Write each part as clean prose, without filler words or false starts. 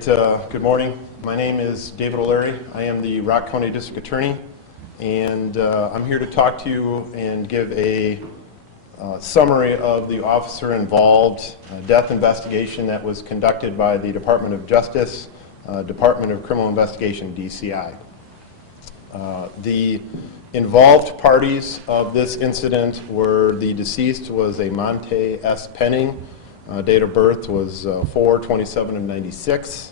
Good morning. My name is David O'Leary. I am the Rock County District Attorney, and I'm here to talk to you and give a summary of the officer-involved death investigation that was conducted by the Department of Justice, Department of Criminal Investigation, DCI. The involved parties of this incident were the deceased was a Montay S. Penning. Date of birth was 4/27/96.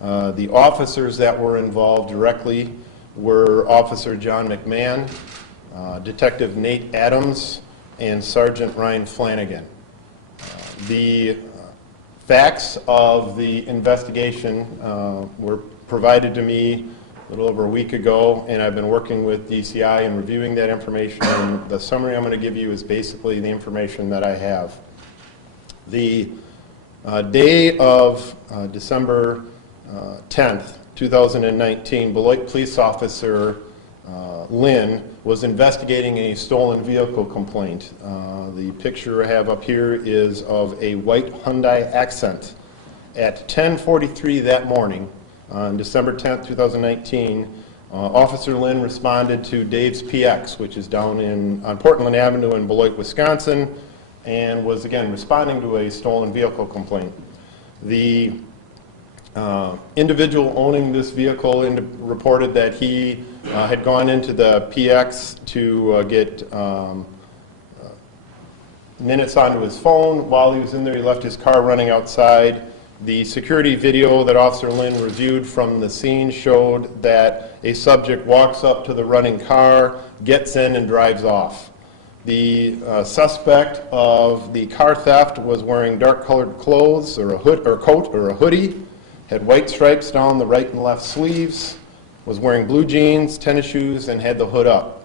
The officers that were involved directly were Officer John McMahon, Detective Nate Adams, and Sergeant Ryan Flanagan. The facts of the investigation were provided to me a little over a week ago, and I've been working with DCI and reviewing that information, and the summary I'm going to give you is basically the information that I have. The day of December 10th, 2019, Beloit police officer Lynn was investigating a stolen vehicle complaint. The picture I have up here is of a white Hyundai Accent. At 10:43 that morning, on December 10th, 2019, Officer Lynn responded to Dave's PX, which is down on Portland Avenue in Beloit, Wisconsin, and was again responding to a stolen vehicle complaint. The individual owning this vehicle reported that he had gone into the PX to get minutes onto his phone. While he was in there, he left his car running outside. The security video that Officer Lynn reviewed from the scene showed that a subject walks up to the running car, gets in, and drives off. The suspect of the car theft was wearing dark-colored clothes, or a coat, or a hoodie, had white stripes down the right and left sleeves, was wearing blue jeans, tennis shoes, and had the hood up.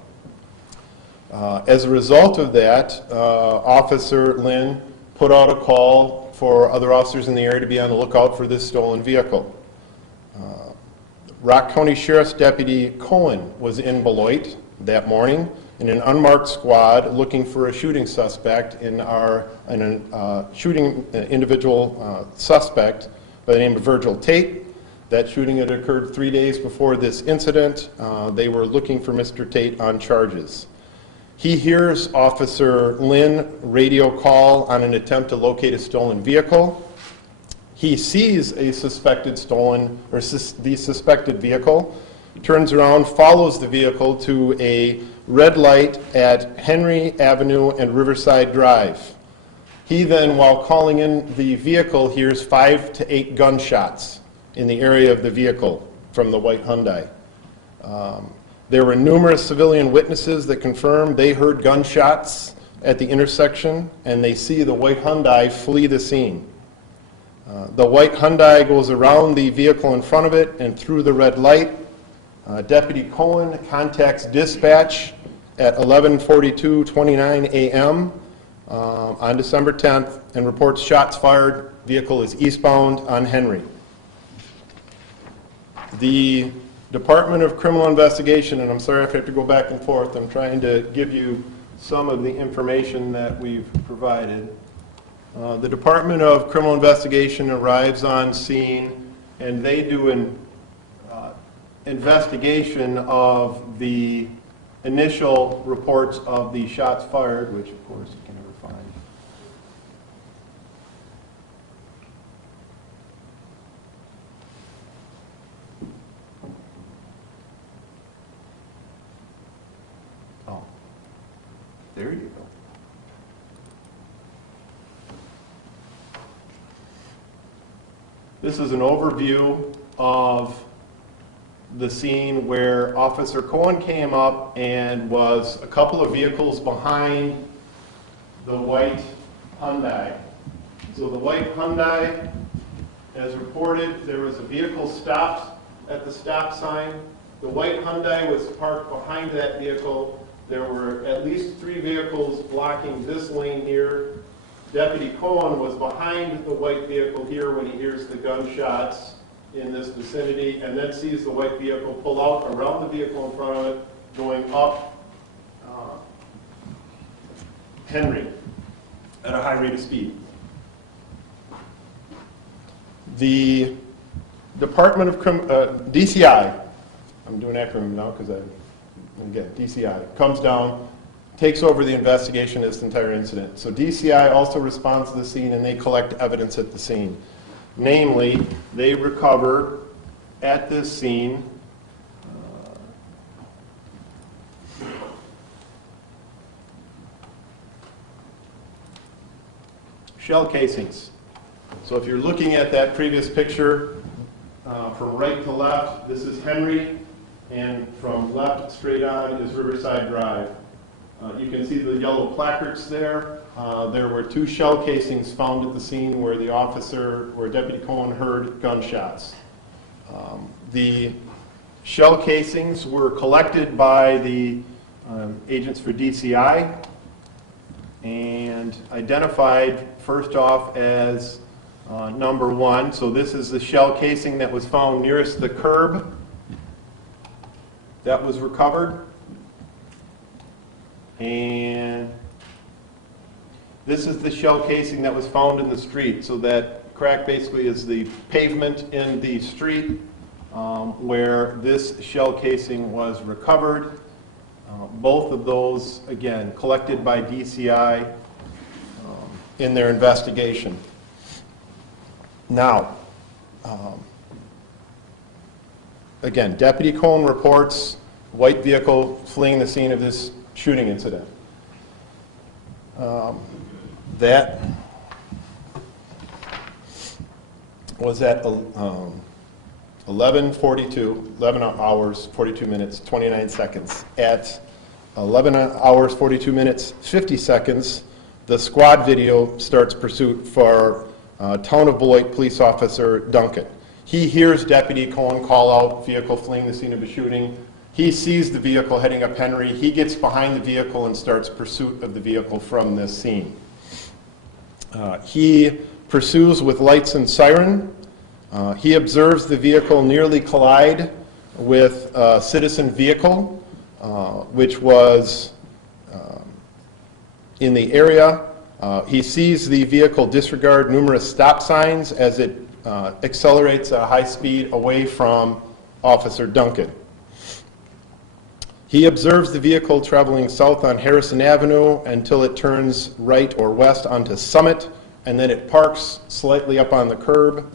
As a result of that, Officer Lynn put out a call for other officers in the area to be on the lookout for this stolen vehicle. Rock County Sheriff's Deputy Cohen was in Beloit that morning in an unmarked squad looking for a shooting suspect shooting individual suspect by the name of Virgil Tate. That shooting had occurred 3 days before this incident. They were looking for Mr. Tate on charges. He hears Officer Lynn radio call on an attempt to locate a stolen vehicle. He sees a suspected the suspected vehicle, turns around, follows the vehicle to a red light at Henry Avenue and Riverside Drive. He then, while calling in the vehicle, hears 5 to 8 gunshots in the area of the vehicle from the white Hyundai. There were numerous civilian witnesses that confirmed they heard gunshots at the intersection, and they see the white Hyundai flee the scene. The white Hyundai goes around the vehicle in front of it and through the red light. Deputy Cohen contacts dispatch at 11:42:29 a.m. On December 10th and reports shots fired. Vehicle is eastbound on Henry. The Department of Criminal Investigation, and I'm sorry if I have to go back and forth, I'm trying to give you some of the information that we've provided. The Department of Criminal Investigation arrives on scene, and they do an investigation of the initial reports of the shots fired, which of course you can never find. Oh, there you go. This is an overview of the scene where Officer Cohen came up and was a couple of vehicles behind the white Hyundai. So the white Hyundai, as reported, there was a vehicle stopped at the stop sign. The white Hyundai was parked behind that vehicle. There were at least 3 vehicles blocking this lane here. Deputy Cohen was behind the white vehicle here when he hears the gunshots in this vicinity, and then sees the white vehicle pull out around the vehicle in front of it, going up Henry at a high rate of speed. The Department of DCI, I'm doing acronym now because again, DCI, comes down, takes over the investigation of this entire incident. So DCI also responds to the scene and they collect evidence at the scene. Namely, they recover at this scene shell casings. So if you're looking at that previous picture, from right to left, this is Henry, and from left straight on is Riverside Drive. You can see the yellow placards there. There were 2 shell casings found at the scene where Deputy Cohen heard gunshots. The shell casings were collected by the agents for DCI and identified first off as number 1. So this is the shell casing that was found nearest the curb that was recovered. And this is the shell casing that was found in the street. So that crack basically is the pavement in the street where this shell casing was recovered. Both of those, again, collected by DCI in their investigation. Now, again, Deputy Cohen reports white vehicle fleeing the scene of this shooting incident. That was at 11 hours, 42 minutes, 29 seconds. At 11 hours, 42 minutes, 50 seconds, the squad video starts pursuit for Town of Beloit police officer Duncan. He hears Deputy Cohen call out vehicle fleeing the scene of a shooting. He sees the vehicle heading up Henry. He gets behind the vehicle and starts pursuit of the vehicle from this scene. He pursues with lights and siren. He observes the vehicle nearly collide with a citizen vehicle, which was in the area. He sees the vehicle disregard numerous stop signs as it accelerates at high speed away from Officer Duncan. He observes the vehicle traveling south on Harrison Avenue until it turns right or west onto Summit, and then it parks slightly up on the curb.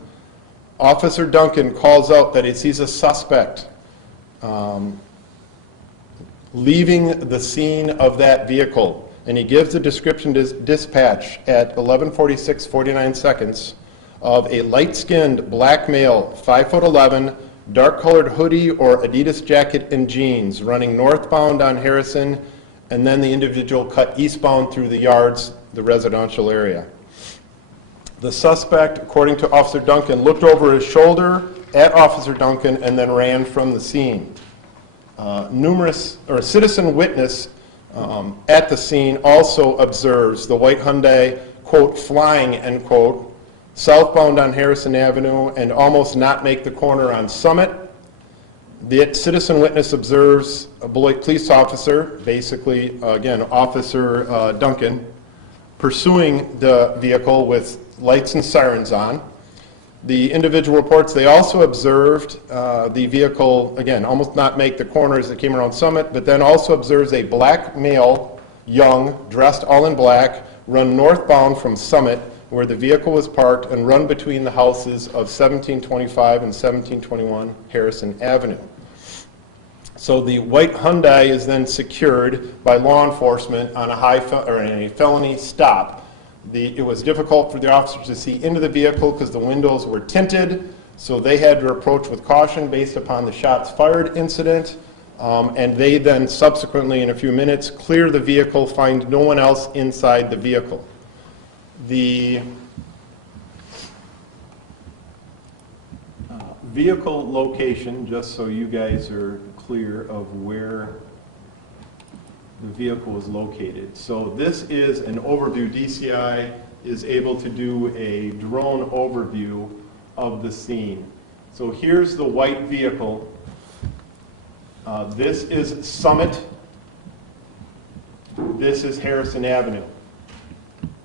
Officer Duncan calls out that he sees a suspect leaving the scene of that vehicle, and he gives a description to dispatch at 11:46:49 seconds of a light-skinned black male, 5'11", dark-colored hoodie or Adidas jacket and jeans, running northbound on Harrison, and then the individual cut eastbound through the yards, the residential area. The suspect, according to Officer Duncan, looked over his shoulder at Officer Duncan and then ran from the scene. A citizen witness at the scene also observes the white Hyundai, quote, flying, end quote, southbound on Harrison Avenue and almost not make the corner on Summit. The citizen witness observes a Beloit police officer, basically, again, Officer Duncan, pursuing the vehicle with lights and sirens on. The individual reports they also observed the vehicle, again, almost not make the corner as it came around Summit, but then also observes a black male, young, dressed all in black, run northbound from Summit, where the vehicle was parked, and run between the houses of 1725 and 1721 Harrison Avenue. So the white Hyundai is then secured by law enforcement on a felony stop. It was difficult for the officers to see into the vehicle because the windows were tinted, so they had to approach with caution based upon the shots fired incident, and they then subsequently, in a few minutes, clear the vehicle, find no one else inside the vehicle. The vehicle location, just so you guys are clear of where the vehicle was located. So this is an overview. DCI is able to do a drone overview of the scene. So here's the white vehicle. This is Summit. This is Harrison Avenue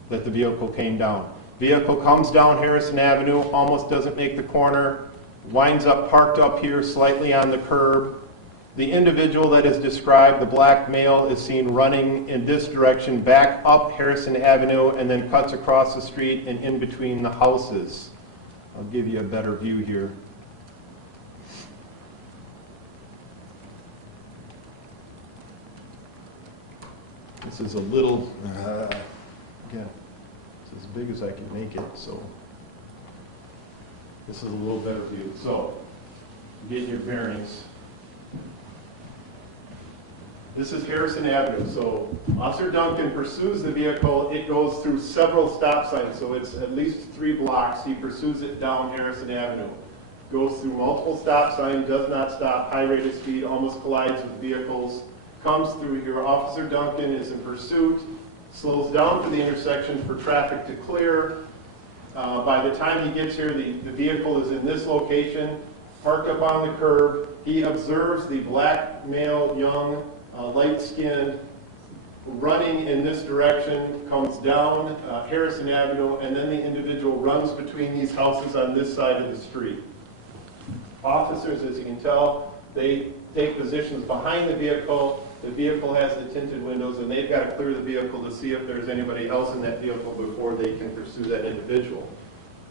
that the vehicle came down. Vehicle comes down Harrison Avenue, almost doesn't make the corner, winds up parked up here slightly on the curb. The individual that is described, the black male, is seen running in this direction back up Harrison Avenue and then cuts across the street and in between the houses. I'll give you a better view here. This is a little, again, it's as big as I can make it, so this is a little better view. So, get your bearings. This is Harrison Avenue. So, Officer Duncan pursues the vehicle. It goes through several stop signs, so it's at least 3 blocks. He pursues it down Harrison Avenue. Goes through multiple stop signs, does not stop, high rate of speed, almost collides with vehicles. Comes through here. Officer Duncan is in pursuit, slows down for the intersection for traffic to clear. By the time he gets here, the vehicle is in this location, parked up on the curb. He observes the black male, young, light-skinned, running in this direction, comes down Harrison Avenue, and then the individual runs between these houses on this side of the street. Officers, as you can tell, they take positions behind the vehicle. The vehicle has the tinted windows, and they've got to clear the vehicle to see if there's anybody else in that vehicle before they can pursue that individual.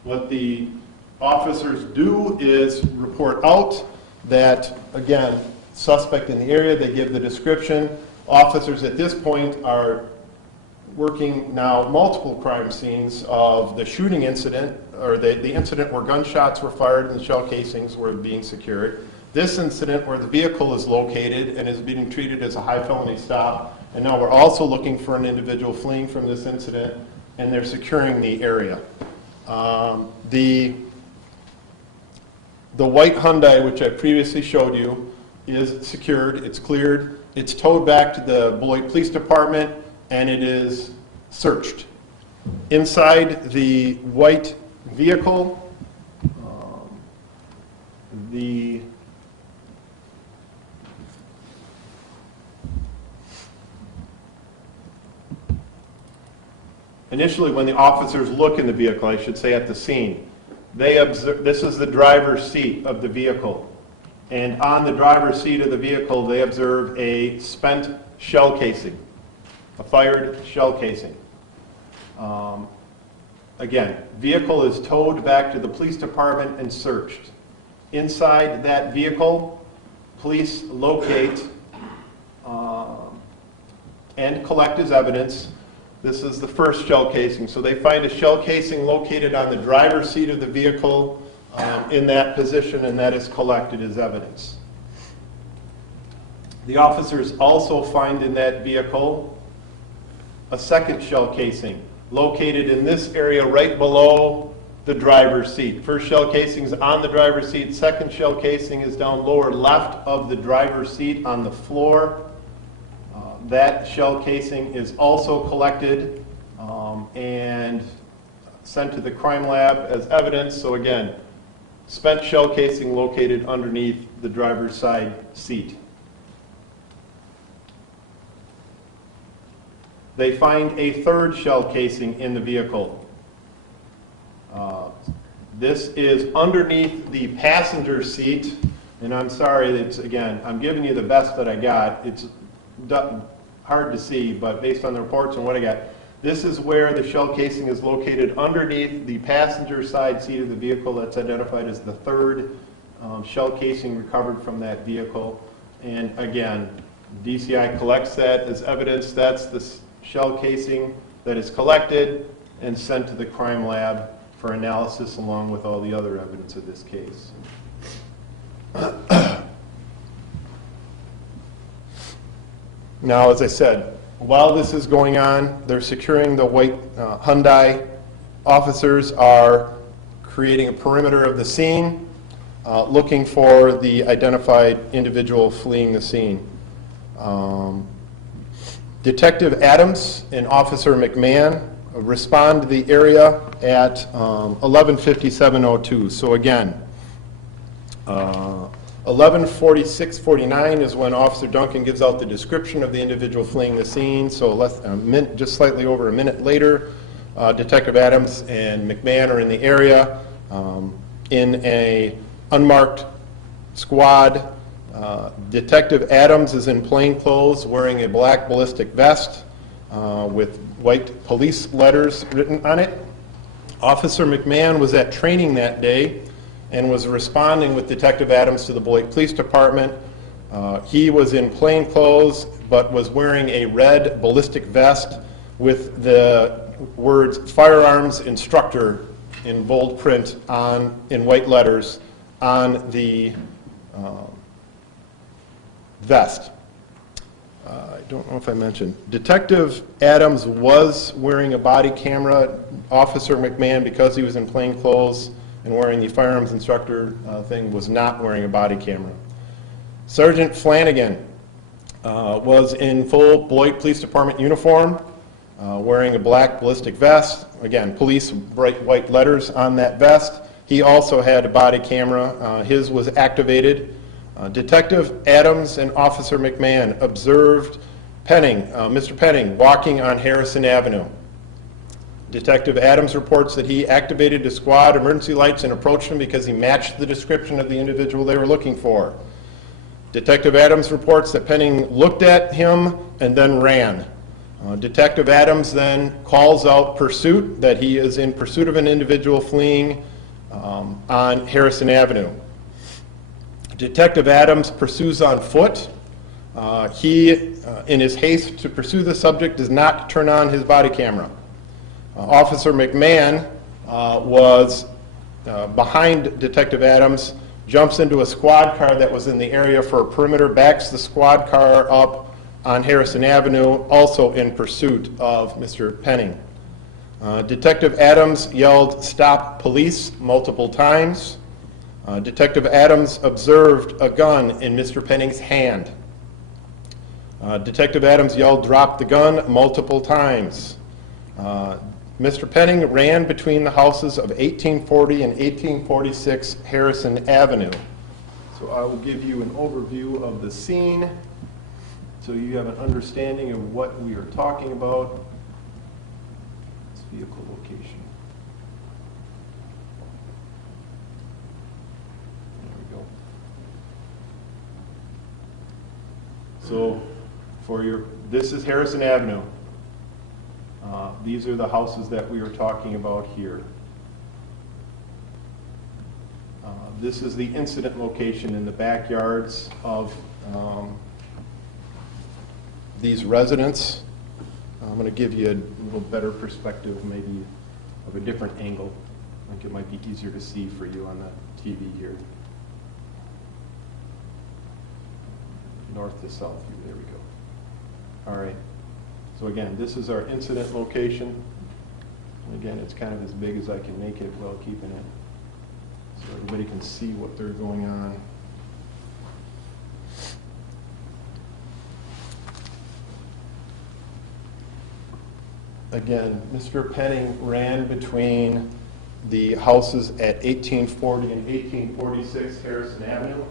What the officers do is report out that, again, suspect in the area. They give the description. Officers at this point are working now multiple crime scenes of the shooting incident, or the incident where gunshots were fired and the shell casings were being secured. This incident where the vehicle is located and is being treated as a high felony stop. And now we're also looking for an individual fleeing from this incident, and they're securing the area. The white Hyundai, which I previously showed you, is secured, it's cleared, it's towed back to the Beloit Police Department, and it is searched. Inside the white vehicle, initially, when the officers look in the vehicle, I should say at the scene, they observe, this is the driver's seat of the vehicle. And on the driver's seat of the vehicle, they observe a spent shell casing, a fired shell casing. Again, vehicle is towed back to the police department and searched. Inside that vehicle, police locate and collect as evidence. This is the first shell casing. So they find a shell casing located on the driver's seat of the vehicle in that position, and that is collected as evidence. The officers also find in that vehicle a second shell casing located in this area right below the driver's seat. First shell casing is on the driver's seat. Second shell casing is down lower left of the driver's seat on the floor. That shell casing is also collected and sent to the crime lab as evidence. So again, spent shell casing located underneath the driver's side seat. They find a third shell casing in the vehicle. This is underneath the passenger seat, and I'm sorry, it's, again, I'm giving you the best that I got. It's hard to see, but based on the reports and what I got, this is where the shell casing is located underneath the passenger side seat of the vehicle. That's identified as the third shell casing recovered from that vehicle. And again, DCI collects that as evidence. That's the shell casing that is collected and sent to the crime lab for analysis along with all the other evidence of this case. Now, as I said, while this is going on, they're securing the white Hyundai. Officers are creating a perimeter of the scene, looking for the identified individual fleeing the scene. Detective Adams and Officer McMahon respond to the area at 11:57:02. So again, 11:46:49 is when Officer Duncan gives out the description of the individual fleeing the scene. So just slightly over a minute later, Detective Adams and McMahon are in the area in a unmarked squad. Detective Adams is in plain clothes wearing a black ballistic vest with white police letters written on it. Officer McMahon was at training that day and was responding with Detective Adams to the Beloit Police Department. He was in plain clothes but was wearing a red ballistic vest with the words "Firearms Instructor" in bold print in white letters on the vest. I don't know if I mentioned. Detective Adams was wearing a body camera. Officer McMahon, because he was in plain clothes and wearing the firearms instructor thing, was not wearing a body camera. Sergeant Flanagan was in full Beloit Police Department uniform, wearing a black ballistic vest. Again, police bright white letters on that vest. He also had a body camera. His was activated. Detective Adams and Officer McMahon observed Penning, Mr. Penning, walking on Harrison Avenue. Detective Adams reports that he activated his squad emergency lights and approached him because he matched the description of the individual they were looking for. Detective Adams reports that Penning looked at him and then ran. Detective Adams then calls out pursuit, that he is in pursuit of an individual fleeing on Harrison Avenue. Detective Adams pursues on foot. He, in his haste to pursue the subject, does not turn on his body camera. Officer McMahon was behind Detective Adams, jumps into a squad car that was in the area for a perimeter, backs the squad car up on Harrison Avenue, also in pursuit of Mr. Penning. Detective Adams yelled, "Stop police," multiple times. Detective Adams observed a gun in Mr. Penning's hand. Detective Adams yelled, "Drop the gun," multiple times. Mr. Penning ran between the houses of 1840 and 1846 Harrison Avenue. So I will give you an overview of the scene so you have an understanding of what we are talking about. This vehicle location. There we go. So this is Harrison Avenue. These are the houses that we are talking about here. This is the incident location in the backyards of these residents. I'm going to give you a little better perspective, maybe of a different angle. I think it might be easier to see for you on the TV here. North to south, there we go. All right. So again, this is our incident location. And again, it's kind of as big as I can make it while keeping it so everybody can see what they're going on. Again, Mr. Penning ran between the houses at 1840 and 1846 Harrison Avenue,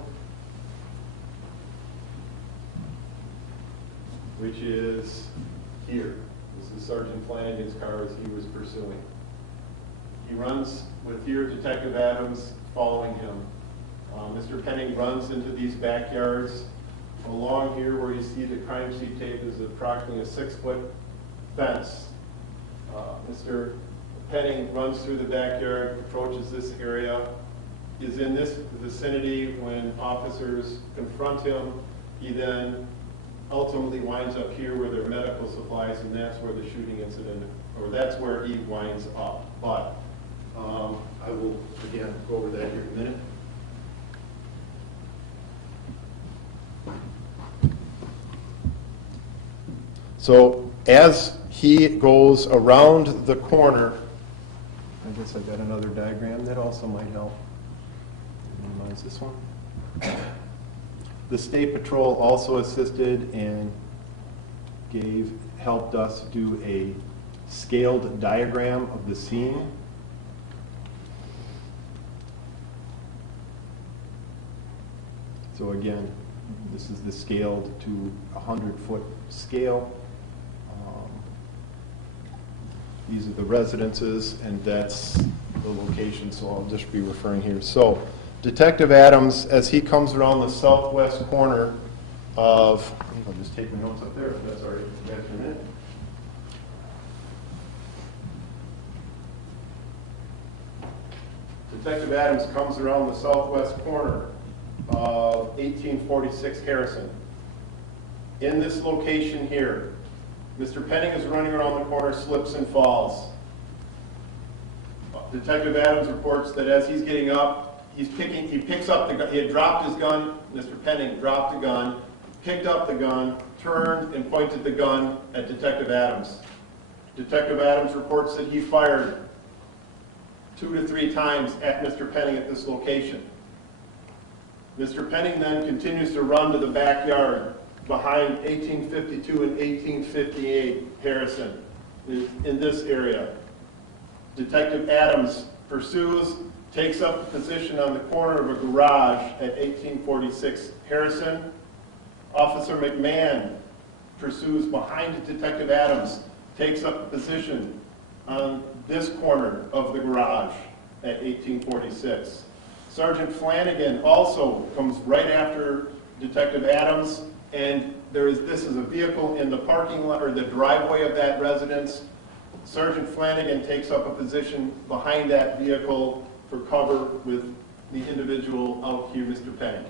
which is here. This is Sergeant Flanagan's car as he was pursuing. He runs with here Detective Adams following him. Mr. Penning runs into these backyards. Along here where you see the crime scene tape is approximately a 6-foot fence. Mr. Penning runs through the backyard, approaches this area, is in this vicinity when officers confront him. He then ultimately winds up here where there are medical supplies, and that's where the shooting incident, or that's where he winds up. But I will, again, go over that here in a minute. So as he goes around the corner, I guess I've got another diagram that also might help. Minimize this one. The State Patrol also assisted and helped us do a scaled diagram of the scene. So again, this is the scaled to 100-foot scale. These are the residences, and that's the location, so I'll just be referring here. So Detective Adams, as he comes around the southwest corner of, I'll just take my notes up there if that's all right. Back in a minute. Detective Adams comes around the southwest corner of 1846 Harrison. In this location here, Mr. Penning is running around the corner, slips and falls. Detective Adams reports that as he's getting up, he picks up the gun. He had dropped his gun. Mr. Penning dropped the gun, picked up the gun, turned and pointed the gun at Detective Adams. Detective Adams reports that he fired 2 to 3 times at Mr. Penning at this location. Mr. Penning then continues to run to the backyard behind 1852 and 1858 Harrison in this area. Detective Adams pursues, takes up a position on the corner of a garage at 1846 Harrison. Officer McMahon pursues behind Detective Adams, takes up a position on this corner of the garage at 1846. Sergeant Flanagan also comes right after Detective Adams, and this is a vehicle in the parking lot or the driveway of that residence. Sergeant Flanagan takes up a position behind that vehicle for cover with the individual out here, Mr. Penning.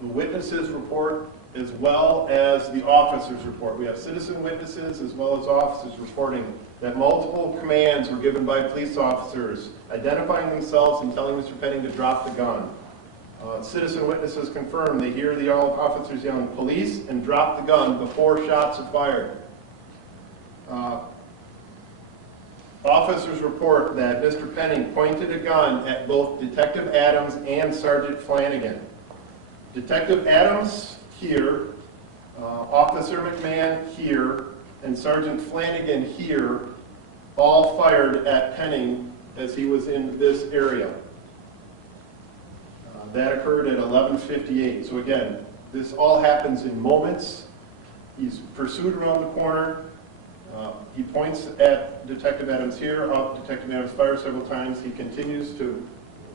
The witnesses report as well as the officers report. We have citizen witnesses as well as officers reporting that multiple commands were given by police officers identifying themselves and telling Mr. Penning to drop the gun. Citizen witnesses confirm they hear the officers yelling police and drop the gun before shots are fired. Officers report that Mr. Penning pointed a gun at both Detective Adams and Sergeant Flanagan. Detective Adams here, Officer McMahon here, and Sergeant Flanagan here all fired at Penning as he was in this area. That occurred at 11:58. So again, this all happens in moments. He's pursued around the corner. He points at Detective Adams here. Detective Adams fires several times. He continues to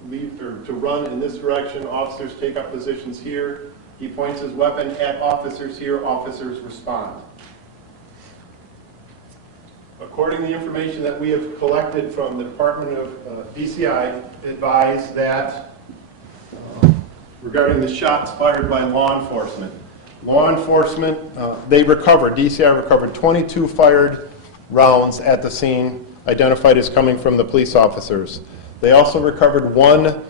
leave or to run in this direction. Officers take up positions here. He points his weapon at officers here. Officers respond. According to the information that we have collected from the Department of DCI, advise that regarding the shots fired by law enforcement. Law enforcement, DCI recovered 22 fired rounds at the scene, identified as coming from the police officers. They also recovered 1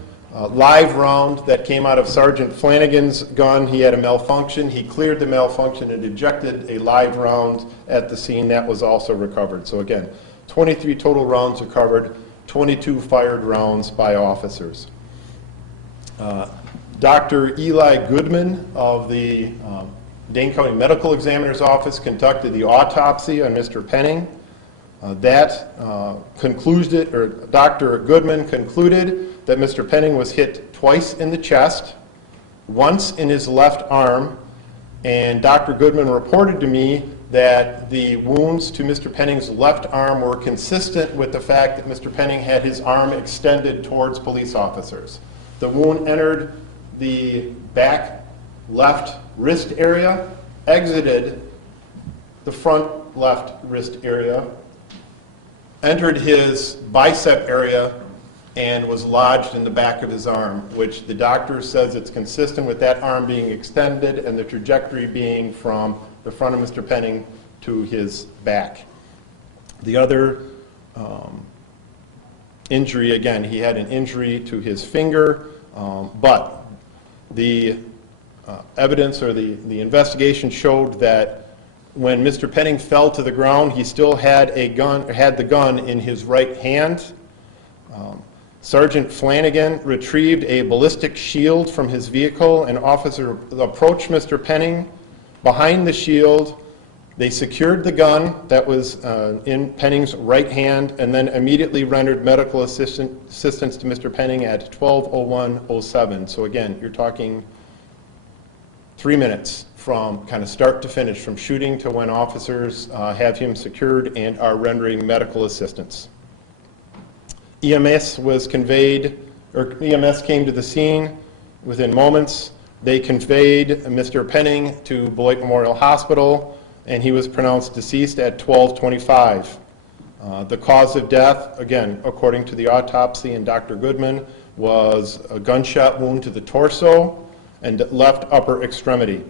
live round that came out of Sergeant Flanagan's gun. He had a malfunction. He cleared the malfunction and ejected a live round at the scene. That was also recovered. So again, 23 total rounds recovered, 22 fired rounds by officers. Dr. Eli Goodman of the Dane County Medical Examiner's Office conducted the autopsy on Mr. Penning. Dr. Goodman concluded that Mr. Penning was hit twice in the chest, once in his left arm, and Dr. Goodman reported to me that the wounds to Mr. Penning's left arm were consistent with the fact that Mr. Penning had his arm extended towards police officers. The wound entered the back left wrist area, exited the front left wrist area, entered his bicep area, and was lodged in the back of his arm, which the doctor says it's consistent with that arm being extended and the trajectory being from the front of Mr. Penning to his back. The other injury, again, he had an injury to his finger, but the evidence or the investigation showed that when Mr. Penning fell to the ground, he still had the gun in his right hand. Sergeant Flanagan retrieved a ballistic shield from his vehicle. An officer approached Mr. Penning behind the shield. They secured the gun that was in Penning's right hand and then immediately rendered medical assistance to Mr. Penning at 12:01:07. So again, you're talking 3 minutes from kind of start to finish, from shooting to when officers have him secured and are rendering medical assistance. EMS was conveyed, or EMS came to the scene within moments. They conveyed Mr. Penning to Beloit Memorial Hospital, and he was pronounced deceased at 12:25. The cause of death, again, according to the autopsy and Dr. Goodman, was a gunshot wound to the torso and left upper extremity.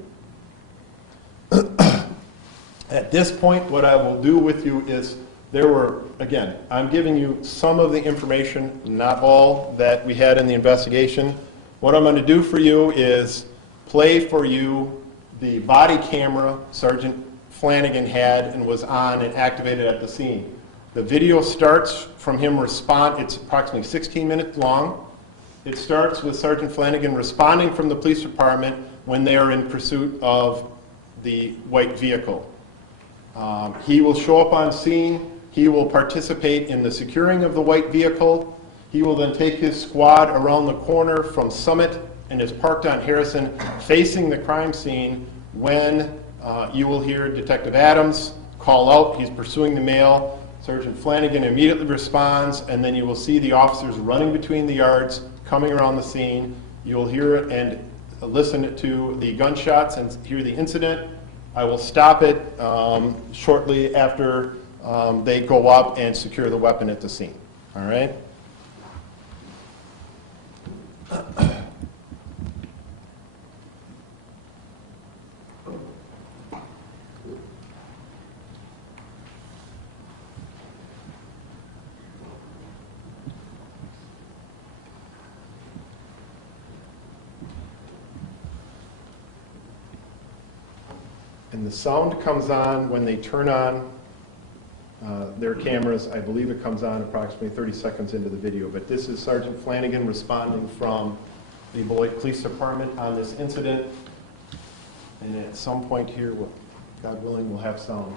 At this point, what I will do with you is, there were, again, I'm giving you some of the information, not all, that we had in the investigation. What I'm going to do for you is play for you the body camera Sergeant Flanagan had and was on and activated at the scene. The video starts from him it's approximately 16 minutes long. It starts with Sergeant Flanagan responding from the police department when they are in pursuit of the white vehicle. He will show up on scene. He will participate in the securing of the white vehicle. He will then take his squad around the corner from Summit and is parked on Harrison facing the crime scene when you will hear Detective Adams call out. He's pursuing the male. Sergeant Flanagan immediately responds, and then you will see the officers running between the yards, coming around the scene. You will hear and listen to the gunshots and hear the incident. I will stop it shortly after they go up and secure the weapon at the scene. All right? And the sound comes on when they turn on their cameras. I believe it comes on approximately 30 seconds into the video. But this is Sergeant Flanagan responding from the Beloit Police Department on this incident. And at some point here, God willing, we'll have sound.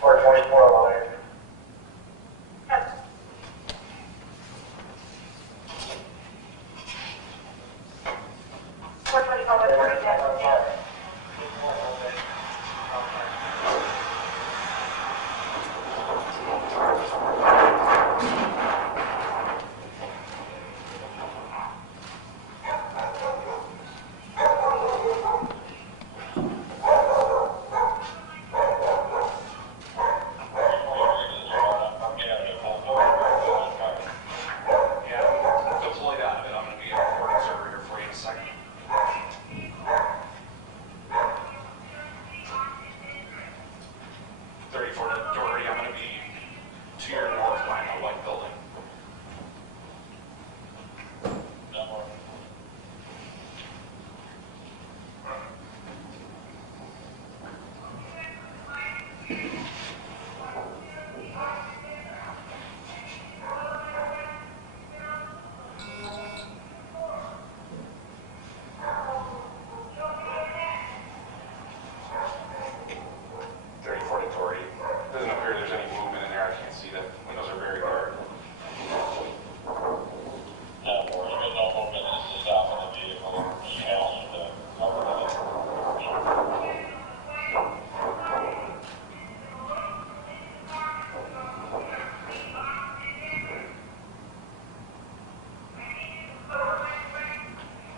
424 alive.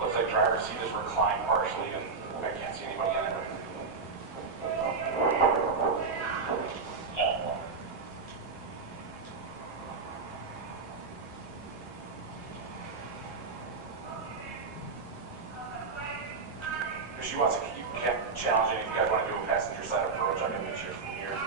Looks like driver's seat is reclined partially, and I can't see anybody in it. If she wants to, you can challenge it. If you guys want to do a passenger side approach, I can make sure from here.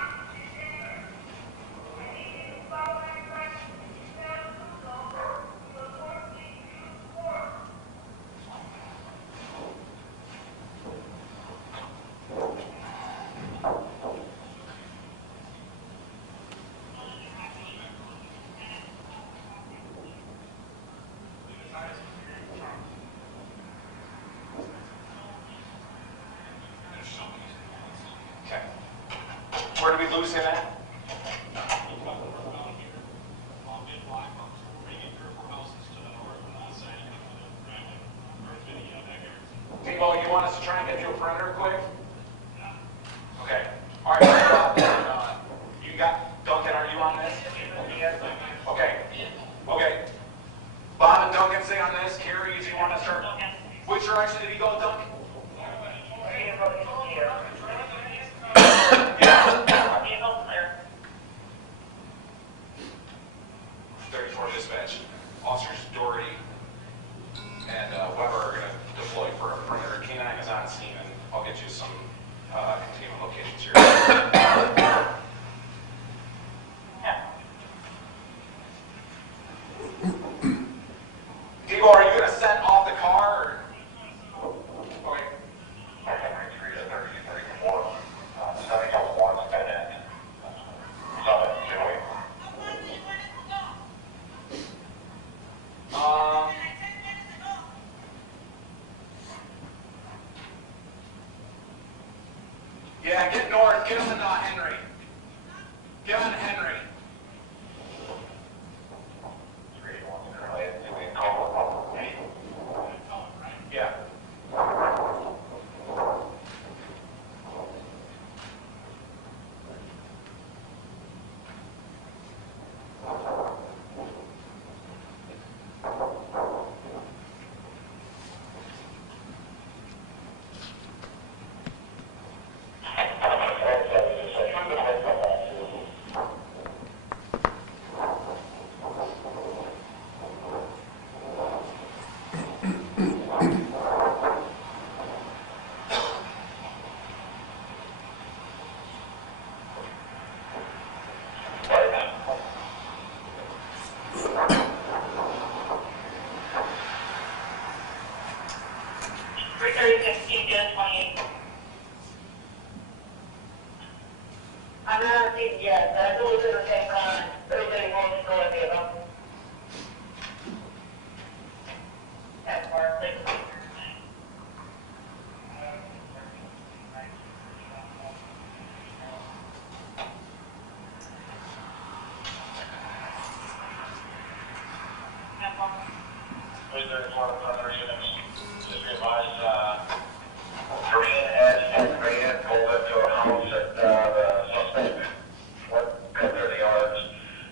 Okay. Where do we lose him at? Timo, you want us to try and get you a perimeter quick? Okay. All right. You got Duncan. Are you on this? Okay. Okay. Bob and Duncan stay on this. Carrie, do you want to start? Which direction did he go, Duncan? Dispatch. Officers Doherty and Weber are going to deploy for a perimeter. K9 is on scene, and I'll get you some containment locations here. Debo, are you going to set off the car? Or? Okay. there's a lot of residents, just be advised, green has taken green, pulled into a house at, the suspect, what cut through the yards,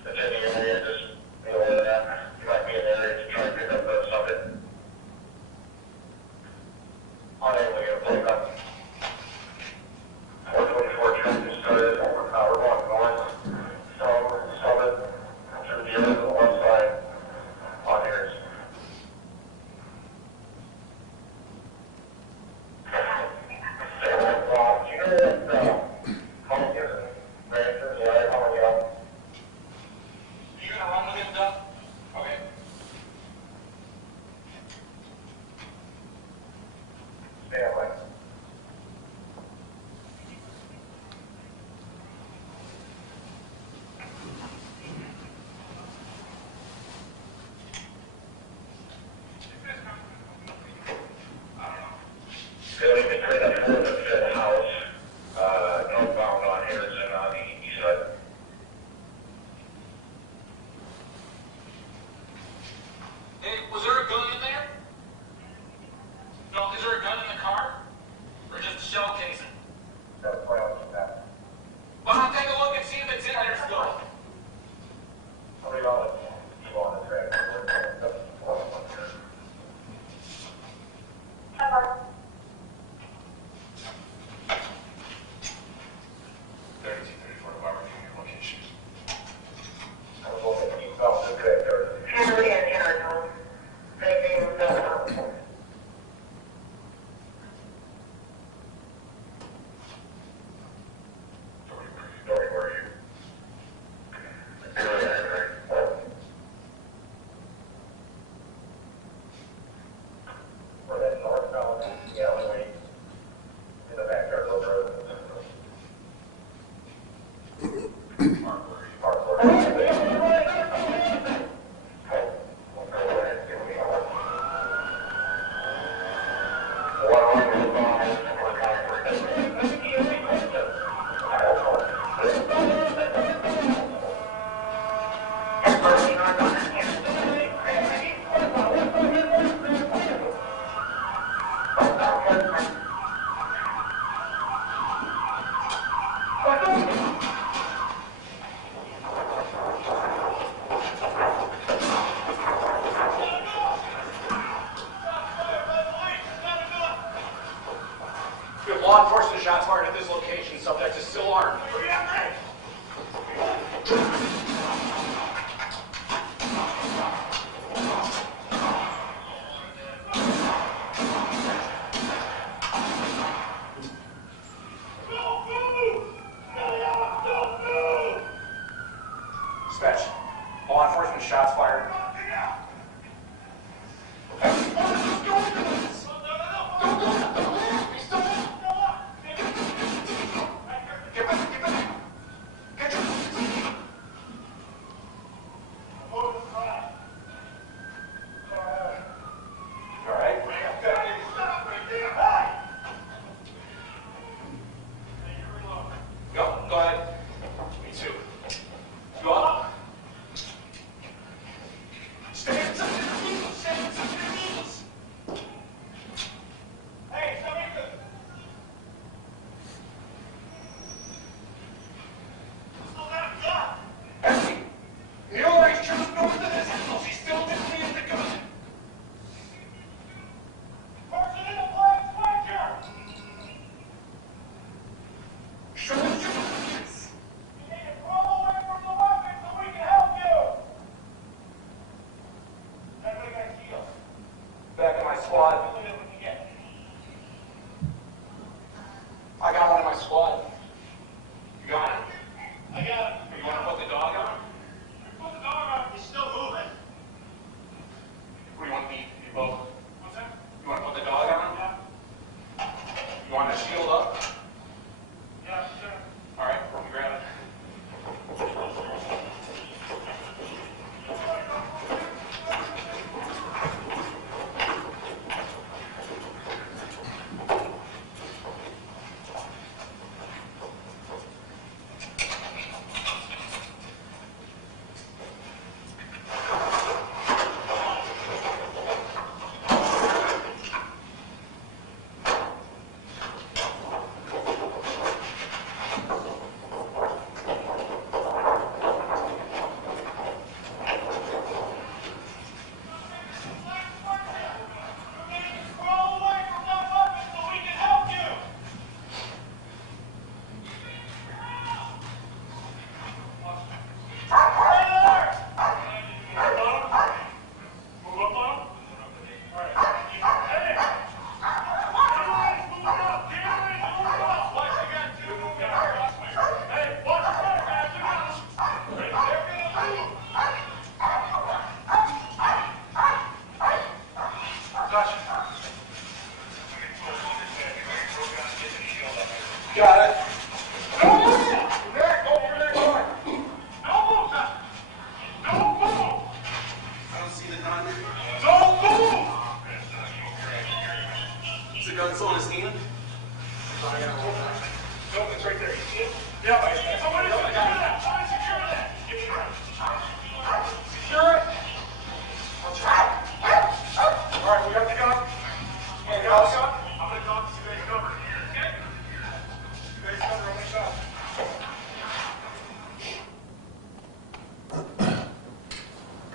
that's in the area, just be aware of that. You might be in the area to try to pick up the subject. Unable to get a pickup. 424 traffic started, we're going north, Summit, through the other to the west side, on here. Do you know that, how many branches, yeah, how many up? You gonna run with it, Doug? Okay. Stay away. Going between the fourth and fifth house, northbound on Harrison on the east side. Hey, was there a gun in there? No, is there a gun in the car? Or just a shell casing? That's what I was at. Well, I'll take a look and see if it's in there still. How many dollars you want to trade?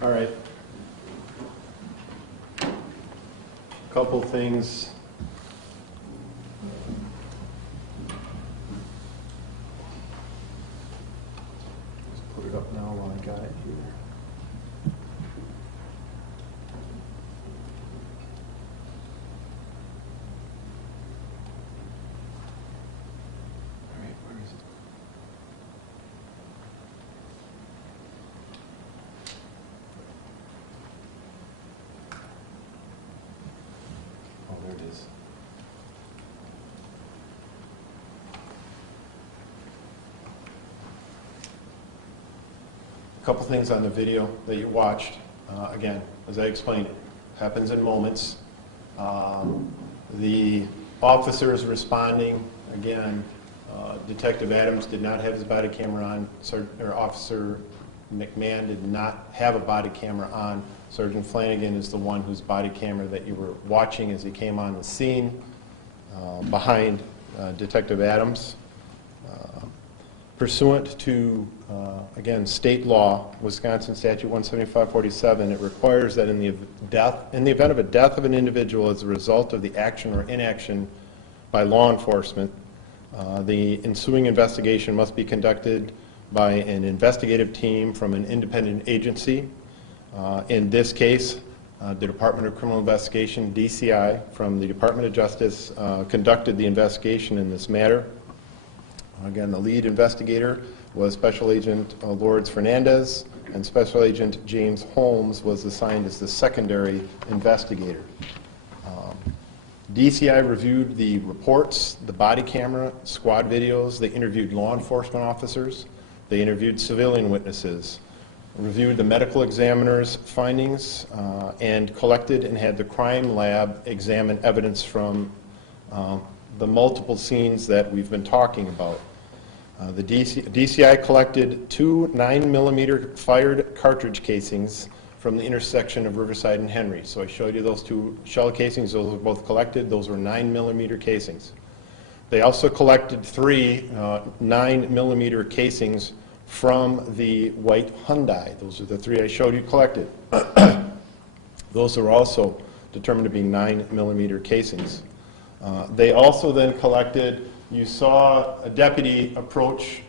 All right. Couple things. Just put it up now while I got it here. All right, where is it? Oh, there it is. A couple things on the video that you watched. Again, as I explained, it happens in moments. The officers responding, again, Detective Adams did not have his body camera on. Officer McMahon did not have a body camera on. Sergeant Flanagan is the one whose body camera that you were watching as he came on the scene behind Detective Adams. Pursuant to, again, state law, Wisconsin Statute 17547, it requires that in the event of a death of an individual as a result of the action or inaction by law enforcement, the ensuing investigation must be conducted by an investigative team from an independent agency. In this case, the Department of Criminal Investigation, DCI, from the Department of Justice, conducted the investigation in this matter. Again, the lead investigator was Special Agent Lourdes Fernandez, and Special Agent James Holmes was assigned as the secondary investigator. DCI reviewed the reports, the body camera, squad videos. They interviewed law enforcement officers. They interviewed civilian witnesses, reviewed the medical examiner's findings, and collected and had the crime lab examine evidence from the multiple scenes that we've been talking about. The DCI collected 2 9mm fired cartridge casings from the intersection of Riverside and Henry. So I showed you those 2 shell casings. Those were both collected. Those were 9mm casings. They also collected 3 9mm casings from the white Hyundai. Those are the 3 I showed you collected. Those are also determined to be 9mm casings. They also then collected, you saw a deputy approach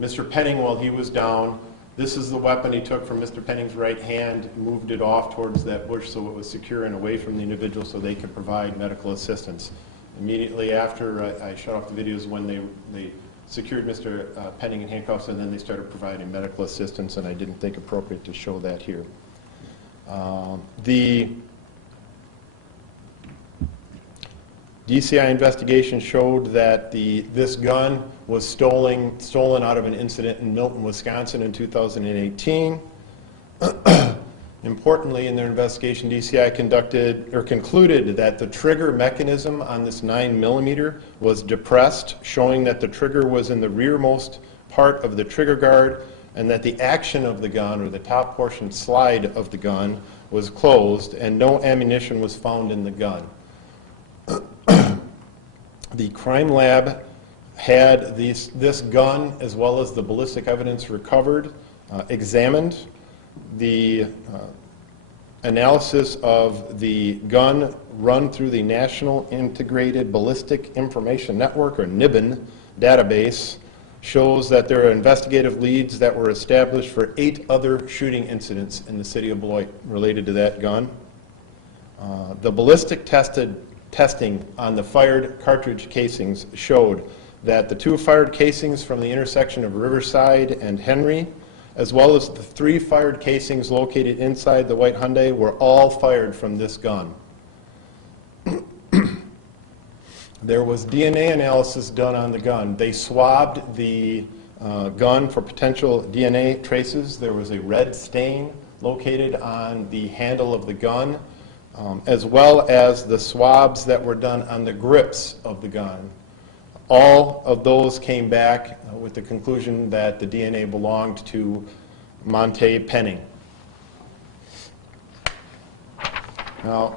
Mr. Penning while he was down. This is the weapon he took from Mr. Penning's right hand, moved it off towards that bush so it was secure and away from the individual so they could provide medical assistance. Immediately after I shut off the videos when they secured Mr. Penning in handcuffs, and then they started providing medical assistance, and I didn't think appropriate to show that here. The DCI investigation showed that this gun was stolen out of an incident in Milton, Wisconsin in 2018. Importantly, in their investigation, DCI concluded that the trigger mechanism on this 9mm was depressed, showing that the trigger was in the rearmost part of the trigger guard, and that the action of the gun, or the top portion slide of the gun, was closed, and no ammunition was found in the gun. The crime lab had this gun, as well as the ballistic evidence recovered, examined. The analysis of the gun run through the National Integrated Ballistic Information Network, or NIBIN, database shows that there are investigative leads that were established for 8 other shooting incidents in the city of Beloit related to that gun. The ballistic testing on the fired cartridge casings showed that the 2 fired casings from the intersection of Riverside and Henry, as well as the 3 fired casings located inside the white Hyundai, were all fired from this gun. There was DNA analysis done on the gun. They swabbed the gun for potential DNA traces. There was a red stain located on the handle of the gun, as well as the swabs that were done on the grips of the gun. All of those came back with the conclusion that the DNA belonged to Montay Penning. Now,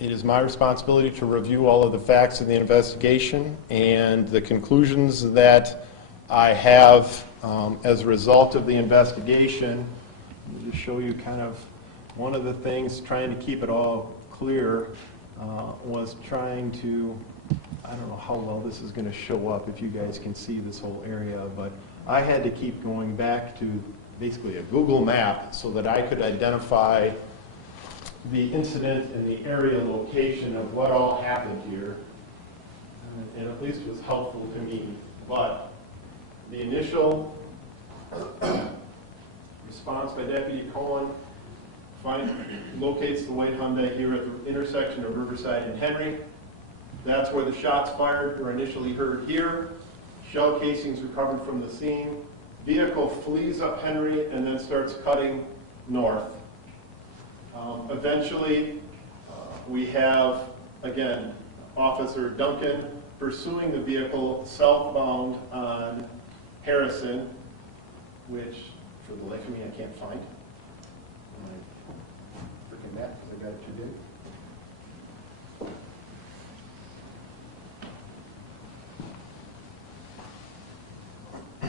it is my responsibility to review all of the facts of the investigation, and the conclusions that I have as a result of the investigation, let me just show you kind of one of the things, trying to keep it all clear, was trying to, I don't know how well this is going to show up if you guys can see this whole area, but I had to keep going back to basically a Google map so that I could identify the incident and the area location of what all happened here. And at least was helpful to me. But the initial response by Deputy Cohen locates the white Hyundai here at the intersection of Riverside and Henry. That's where the shots fired were initially heard here. Shell casings recovered from the scene. Vehicle flees up Henry and then starts cutting north. Eventually, we have, again, Officer Duncan pursuing the vehicle southbound on Harrison, which, for the life of me, I can't find. My freaking map, because I got it too big. All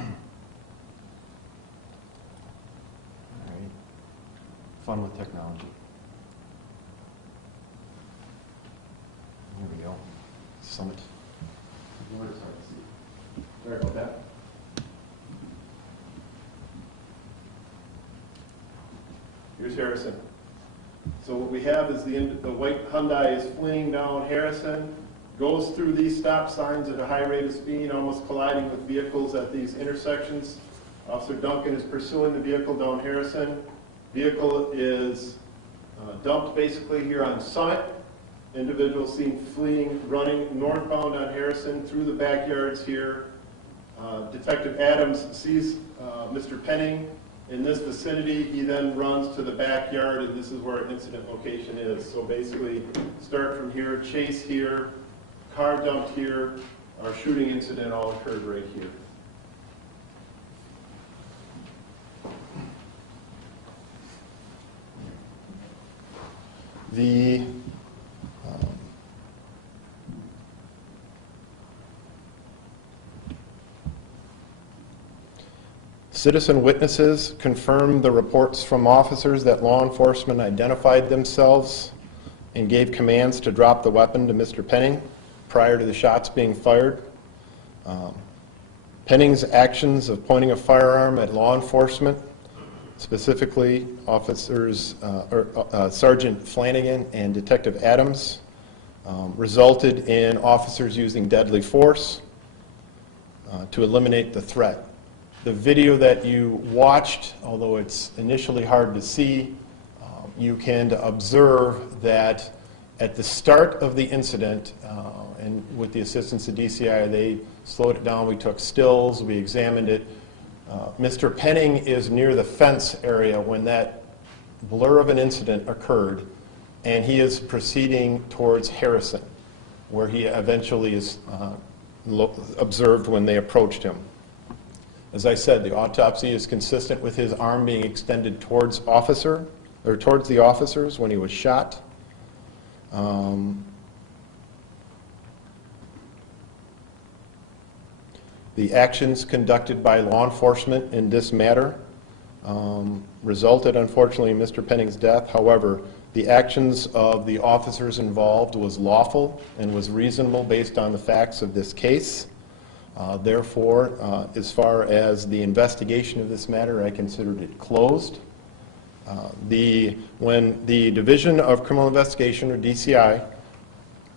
right. Fun with technology. Here we go. Summit. It's hard to see. Sorry about that. Here's Harrison. So what we have is the white Hyundai is fleeing down Harrison, goes through these stop signs at a high rate of speed, almost colliding with vehicles at these intersections. Officer Duncan is pursuing the vehicle down Harrison. Vehicle is dumped basically here on Summit. Individual seen fleeing, running northbound on Harrison through the backyards here. Detective Adams sees Mr. Penning in this vicinity. He then runs to the backyard, and this is where incident location is. So basically, start from here, chase here, car dumped here, our shooting incident all occurred right here. The citizen witnesses confirmed the reports from officers that law enforcement identified themselves and gave commands to drop the weapon to Mr. Penning prior to the shots being fired. Penning's actions of pointing a firearm at law enforcement, specifically officers Sergeant Flanagan and Detective Adams, resulted in officers using deadly force to eliminate the threat. The video that you watched, although it's initially hard to see, you can observe that at the start of the incident, and with the assistance of DCI, they slowed it down. We took stills, we examined it. Mr. Penning is near the fence area when that blur of an incident occurred, and he is proceeding towards Harrison, where he eventually is observed when they approached him. As I said, the autopsy is consistent with his arm being extended towards the officers when he was shot. The actions conducted by law enforcement in this matter resulted, unfortunately, in Mr. Penning's death. However, the actions of the officers involved was lawful and was reasonable based on the facts of this case. Therefore, as far as the investigation of this matter, I considered it closed. When the Division of Criminal Investigation, or DCI,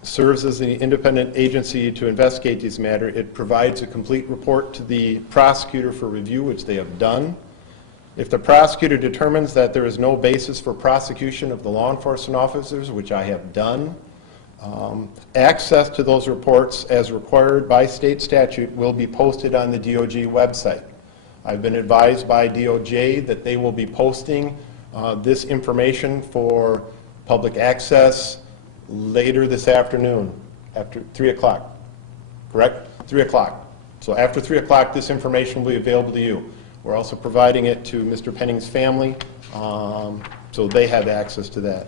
serves as the independent agency to investigate these matters, it provides a complete report to the prosecutor for review, which they have done. If the prosecutor determines that there is no basis for prosecution of the law enforcement officers, which I have done, access to those reports, as required by state statute, will be posted on the DOJ website. I've been advised by DOJ that they will be posting this information for public access later this afternoon, after 3 o'clock, correct? 3 o'clock. So after 3 o'clock, this information will be available to you. We're also providing it to Mr. Penning's family, so they have access to that.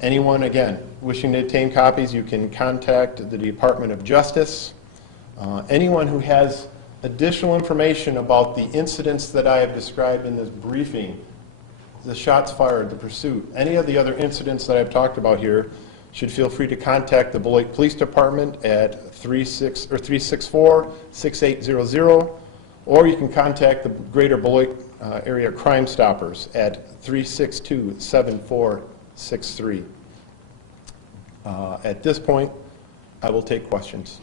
Anyone, again, wishing to obtain copies, you can contact the Department of Justice. Anyone who has additional information about the incidents that I have described in this briefing, the shots fired, the pursuit, any of the other incidents that I've talked about here, should feel free to contact the Beloit Police Department at 364-6800, or you can contact the Greater Beloit Area Crime Stoppers at 362-7463. At this point, I will take questions.